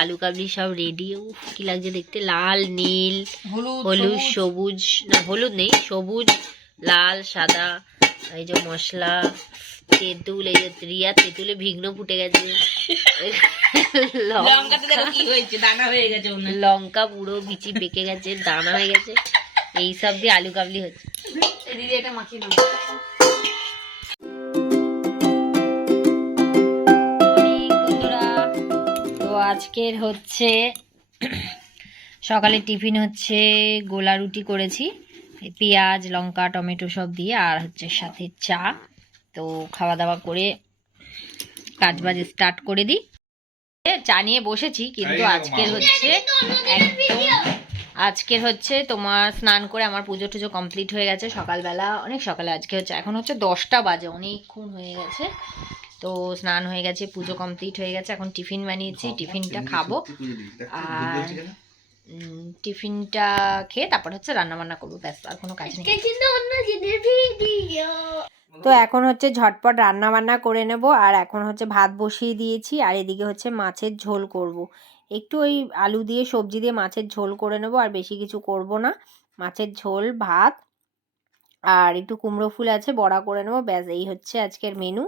আলু কাবলি সব রেডি কি লাগছে দেখতে। লাল নীল হলুদ সবুজ। না হলুদ নেই সবুজ লাল সাদা। এই যে মশলা তেঁতুল এই যে রিয়া তেঁতুলে ভিগ্ন ফুটে গেছে। লঙ্কা। পুরো বিচি পেকে গেছে দানা হয়ে গেছে। এই সব দিয়ে আলু কাবলি হচ্ছে দিদি এটা মাখিয়ে আজকের হচ্ছে সকালে টিফিন হচ্ছে গোলা রুটি করেছি পেঁয়াজ লঙ্কা টমেটো সব দিয়ে আর হচ্ছে সাথে চা। তো খাওয়া দাওয়া করে কাজ বাজ স্টার্ট করে দিই। চা নিয়ে বসেছি কিন্তু আজকের হচ্ছে একদম আজকের হচ্ছে তোমার স্নান করে আমার পুজো টুজো কমপ্লিট হয়ে গেছে সকালবেলা। অনেক সকালে আজকে হচ্ছে এখন হচ্ছে দশটা বাজে অনেকক্ষণ হয়ে গেছে। তো স্নান হয়ে গেছে পুজো কমপ্লিট হয়ে গেছে এখন টিফিন বানিয়েছি টিফিনটা খাব। আর টিফিনটা খেয়ে তারপর হচ্ছে রান্না বান্না করব ব্যাস আর কোনো কাজ নেই। তো এখন হচ্ছে ঝটপট রান্না বান্না করে নেব আর এখন হচ্ছে ভাত বসিয়ে দিয়েছি আর এদিকে হচ্ছে মাছের ঝোল করব। একটু ওই আলু দিয়ে সবজি দিয়ে মাছের ঝোল করে নেব আর বেশি কিছু করব না। মাছের ঝোল ভাত আর একটু কুমড়ো ফুল আছে বড়া করে নেব ব্যাস এই হচ্ছে আজকের মেনু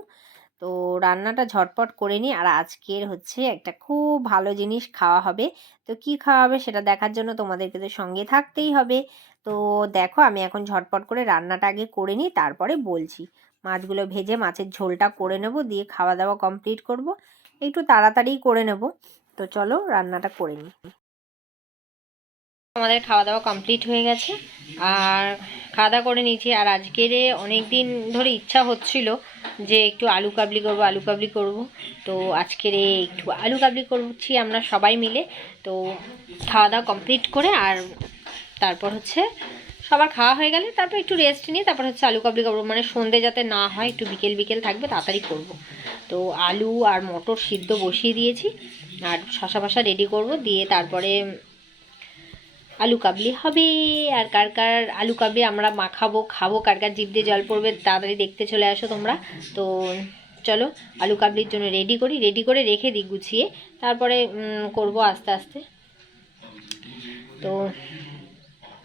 তো রান্নাটা ঝটপট করে নিই। আর আজকের হচ্ছে একটা খুব ভালো জিনিস খাওয়া হবে। তো কি খাওয়া হবে সেটা দেখার জন্য তোমাদেরকে তো সঙ্গে থাকতেই হবে। তো দেখো আমি এখন ঝটপট করে রান্নাটা আগে করে নিই, তারপরে বলছি। মাছগুলো ভেজে মাছের ঝোলটা করে নেব, দিয়ে খাওয়া দাওয়া কমপ্লিট করব। একটু তাড়াতাড়ি করে নেব। তো চলো রান্নাটা করে নিই। আমাদের খাওয়া দাওয়া কমপ্লিট হয়ে গেছে। আর খাওয়া দাওয়া করে নিয়েছি। আর আজকের অনেক দিন ধরে ইচ্ছা হচ্ছিল যে একটু আলু কাবলি করব, আলু কাবলি করব। তো আজকের একটু আলু কাবলি করছি আমরা সবাই মিলে। তো খাওয়া দাওয়া কমপ্লিট করে আর তারপর হচ্ছে সবার খাওয়া হয়ে গেলে তারপর একটু রেস্ট নিয়ে তারপর হচ্ছে আলু কাবলি করব। মানে সন্ধে যাতে না হয়, একটু বিকেল বিকেল থাকবে তাড়াতাড়ি করব। তো আলু আর মটর সিদ্ধ বসিয়ে দিয়েছি। আর শশা ফশা রেডি করব। দিয়ে তারপরে আলু কাবলি হবে। আর কার কার আলু কাবলি আমরা মাখাবো, খাব, কার কার জিভ দিয়ে জল পড়বে তাড়াতাড়ি দেখতে চলে আসো তোমরা। তো চলো আলু কাবলির জন্য রেডি করি রেডি করে রেখে দিই গুছিয়ে। তারপরে করব আস্তে আস্তে। তো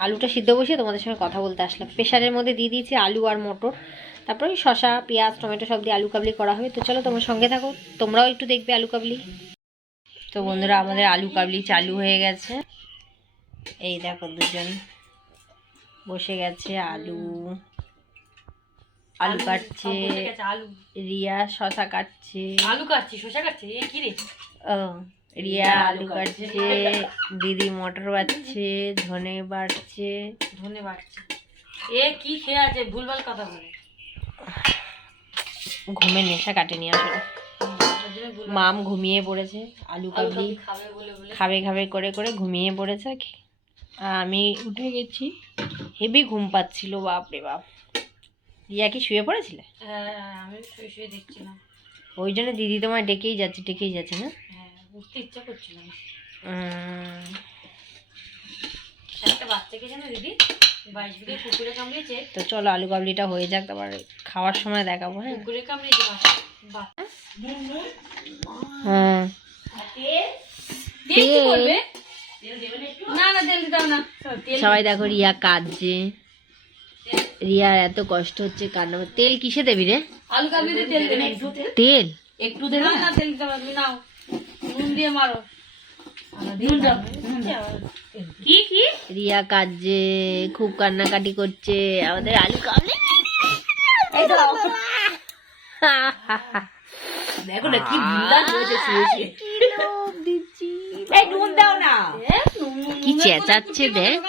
আলুটা সিদ্ধ বসিয়ে তোমাদের সঙ্গে কথা বলতে আসলাম। প্রেশারের মধ্যে দিয়ে দিয়েছি আলু আর মটর। তারপরে ওই শশা পেঁয়াজ, টমেটো সব দিয়ে আলু কাবলি করা হবে। তো চলো তোমার সঙ্গে থাকো, তোমরাও একটু দেখবে আলু কাবলি। তো বন্ধুরা, আমাদের আলু কাবলি চালু হয়ে গেছে। এই দেখো দুজন বসে গেছে আলু আলু কাটছে রিয়া শশা কাটছে। আলু কাটছি শসা কাটছি এ কি রে? ও রিয়া আলু কাটছে দিদি মটর বাটছে ধনে বাটছে। ধনে বাড়ছে এ কি খেয়ে আছে ভুলভাল কথা বলে। ঘুমের নেশা কাটেনি আসলে। ওর জন্য ভুল- মাম ঘুমিয়ে পড়েছে আলু কাবলি খাবে বলে বলে। খাবে খাবে করে করে ঘুমিয়ে পড়েছে আমি উঠে গেছি। হেভি ঘুম পাচ্ছিল বাপ রে বাপ। রিয়া কি শুয়ে পড়েছিলে? হ্যাঁ আমি শুয়ে শুয়ে দেখছিলাম। ওই জন্য দিদি তোমায় ডেকেই যাচ্ছে ডেকেই যাচ্ছে না? হ্যাঁ উঠতে ইচ্ছা করছিল একটা বাচ্চাকে জানো দিদি? বাইশ বিঘে কুকুরে কামড়িয়েছে তো চলো আলু কাবলিটা হয়ে যাক তারপর খাওয়ার সময় দেখাবো হ্যাঁ? কুকুরে কামড়িয়েছে হ্যাঁ। তেল? সবাই দেখো রিয়া কাঁদছে। রিয়ার এত কষ্ট হচ্ছে কান্না তেল কিসে দেবি রে? তেল একটু তেল। তেল? একটু দেবে না তেল দিতে নাও। নুন দিয়ে মারো। কি কি? রিয়া কাঁদছে খুব কান্নাকাটি করছে। আমাদের আলু কাবলি। দেখো না কি বিন্দাস হয়েছে শুয়ে শুয়ে কি এই নুন দাও না কি চেঁচাচ্ছে দেখ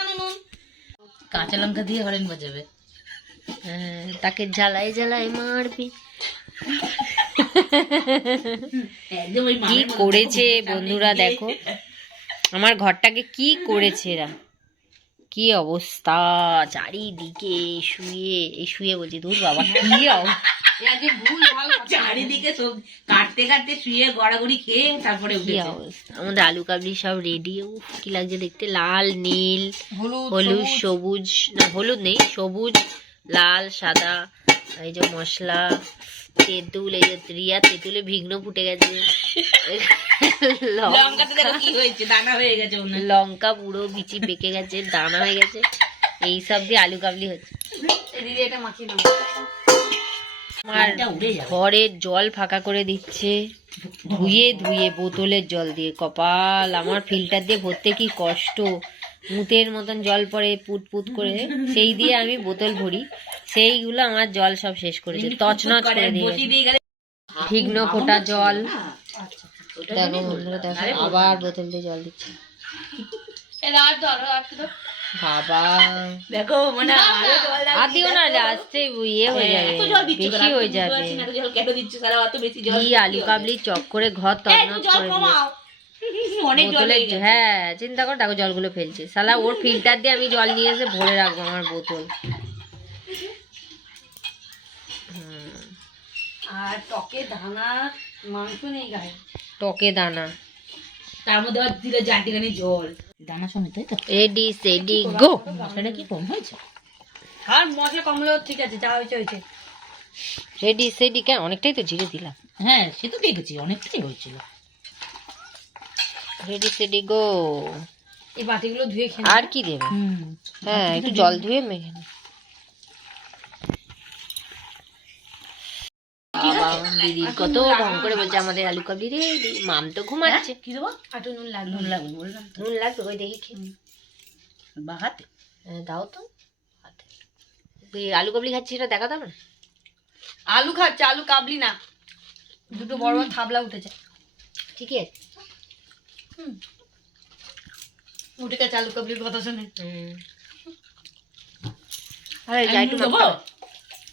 কাঁচা লঙ্কা দিয়ে হরেন বাজাবে তাকে জ্বালাই জ্বালাই মারবি কি করেছে বন্ধুরা দেখো আমার ঘরটাকে কি করেছে এরা কি অবস্থা চারিদিকে শুয়ে এই শুয়ে বলছি দূর বাবা কি অবস্থা চারিদিকে সব কাটতে কাটতে শুয়ে গড়াগড়ি খেয়ে তারপরে কি আমাদের আলু কাবলি সব রেডি কি লাগছে দেখতে। লাল নীল হলুদ সবুজ। না হলুদ নেই সবুজ লাল সাদা এই যে মশলা তেঁতুল এই যে রিয়া তেঁতুলে ভিগ্ন ফুটে গেছে। লঙ্কা- হয়ে পুরো বিচি পেকে গেছে দানা হয়ে গেছে। এই সব দিয়ে আলু কাবলি হচ্ছে। দিদি এটা মাখিয়ে আমার ঘরের জল ফাঁকা করে দিচ্ছে। ধুয়ে ধুয়ে বোতলের জল দিয়ে। কপাল আমার ফিল্টার দিয়ে ভরতে কি কষ্ট? মুতের মতন জল পড়ে পুট পুট করে। সেই দিয়ে আমি বোতল ভরি। সেইগুলো আমার জল সব শেষ করেছে তছনছ করে দিয়ে বসিয়ে দিয়ে ভিগ্ন ফোটা জল। দেখো বন্ধুরা দেখো আবার বোতল দিয়ে জল দিচ্ছে। বাবা। দেখো মানে আরও দাও। না ইয়ে হয়ে যাবে এত জল দিচ্ছ বেশি হয়ে যাবে। জল কেন দিচ্ছ সারা অত বেশি জল কি আলু কাবলি চক করে ঘর করে অনেক জল হয়ে। হ্যাঁ চিন্তা কর দেখো জলগুলো ফেলছে। সালা ওর ফিল্টার দিয়ে আমি জল নিয়ে এসে ভরে রাখব আমার বোতল। আর টকে দানা মাংস নেই গায়ে। টকে দানা। তার মধ্যে আবার দিলে জল। দানা সমেত তাই তো? Ready steady go. মশলাটা কি কম হয়েছে? আর মশলা ঠিক আছে যা হয়েছে হয়েছে। রেডি সেডি কেন? অনেকটাই তো জিরে দিলাম। হ্যাঁ সে তো দেখেছি অনেকটাই হয়েছিল। Ready steady go. এই বাটিগুলো ধুয়ে খেয়ে আর কি দেবে? হ্যাঁ একটু জল ধুয়ে মেখে নে। বাবা দিদি কত ঢং করে বলছে আমাদের আলু কাবলি রে মাম তো ঘুমাচ্ছে। কি দেবো? আটু নুন লাগবে নুন লাগবে বললাম নুন লাগবে ওই দেখি খেয়ে। বা হাতে। হ্যাঁ, দাও তো। হাতে। আলু কাবলি খাচ্ছি এটা দেখা যাবে না আলু খাচ্ছে আলু কাবলি না। দুটো বড় বড় থাবলা উঠেছে। ঠিকই আছে। উঠে গেছে আলু কাবলির কথা শুনে। হুম। আরে যা একটু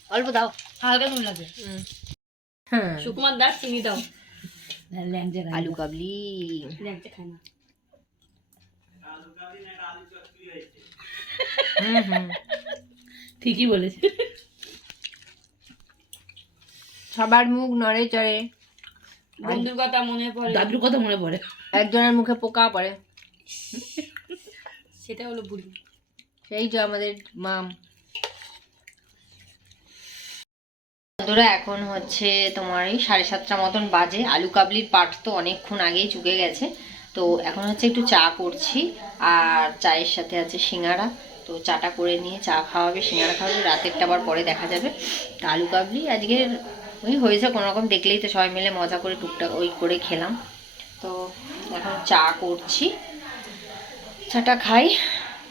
অল্প দাও। হালকা নুন লাগবে। হুম। হ্যাঁ। সুকুমার দাস চিনি দাও। আলু কাবলি। হুম হুম ঠিকই বলেছে। সবার মুখ নড়ে চড়ে। বন্ধুর কথা মনে পড়ে। দাদুর কথা মনে পড়ে। একজনের মুখে পোকা পড়ে। সেটা হলো বুড়ি। সেই যে আমাদের মাম। বন্ধুরা, এখন হচ্ছে তোমার এই সাড়ে সাতটা মতন বাজে। আলু কাবলির পাট তো অনেকক্ষণ আগেই চুকে গেছে। তো এখন হচ্ছে একটু চা করছি, আর চায়ের সাথে আছে সিঙ্গারা। তো চাটা করে নিয়ে চা খাওয়াবে, সিঙ্গারা খাওয়াবে। রাতেরটা আবার পরে দেখা যাবে। তো আলু কাবলি আজকে ওই হয়েছে কোনো রকম দেখলেই তো সবাই মিলে মজা করে টুকটাক ওই করে খেলাম। তো এখন চা করছি, চাটা খাই,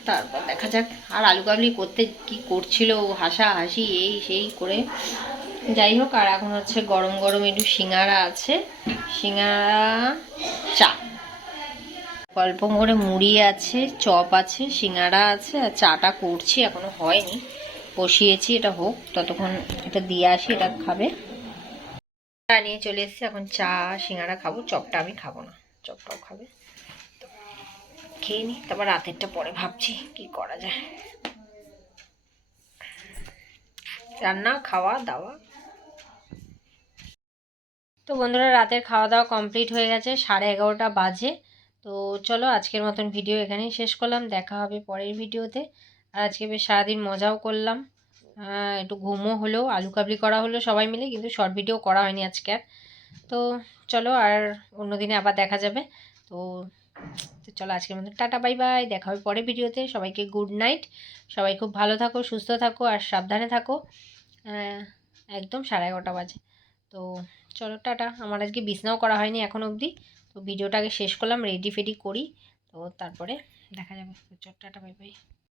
তারপর দেখা যাক। আর আলু কাবলি করতে কি করছিল হাসা হাসি এই সেই করে যাই হোক আর এখন হচ্ছে গরম গরম একটু সিঙ্গারা আছে। সিঙ্গারা, চা। অল্প করে মুড়ি আছে, চপ আছে, সিঙ্গারা আছে, আর চাটা করছি, এখনও হয়নি। বসিয়েছি, এটা হোক, ততক্ষণ এটা দিয়ে আসি, এটা খাবে। চা নিয়ে চলে এসেছি, এখন চা, সিঙ্গারা খাব, চপটা আমি খাব না, চপটাও খাবে। খেয়ে নিই তারপর রাতেরটা পরে ভাবছি কি করা যায়। রান্না, খাওয়া, দাওয়া তো বন্ধুরা, রাতের খাওয়া দাওয়া কমপ্লিট হয়ে গেছে, সাড়ে এগারোটা বাজে। তো চলো আজকের মতন ভিডিও এখানেই শেষ করলাম, দেখা হবে পরের ভিডিওতে আর আজকে বেশ সারাদিন মজাও করলাম। একটু ঘুমও হলো আলু কাবলি করা হলো সবাই মিলে, কিন্তু শর্ট ভিডিও করা হয়নি আজকে আর। তো চলো আর অন্য দিনে আবার দেখা যাবে। তো তো চলো আজকের মতন টাটা বাই বাই দেখা হবে পরের ভিডিওতে সবাইকে গুড নাইট সবাই খুব ভালো থাকো, সুস্থ থাকো, আর সাবধানে থাকো। একদম সাড়ে এগারোটা বাজে। তো চলো, টাটা। আমার আজকে বিছনাও করা হয়নি এখন অবধি। তো ভিডিওটাকে শেষ করলাম রেডি ফেডি করি। তো তারপরে দেখা যাবে। চল, টাটা বাই বাই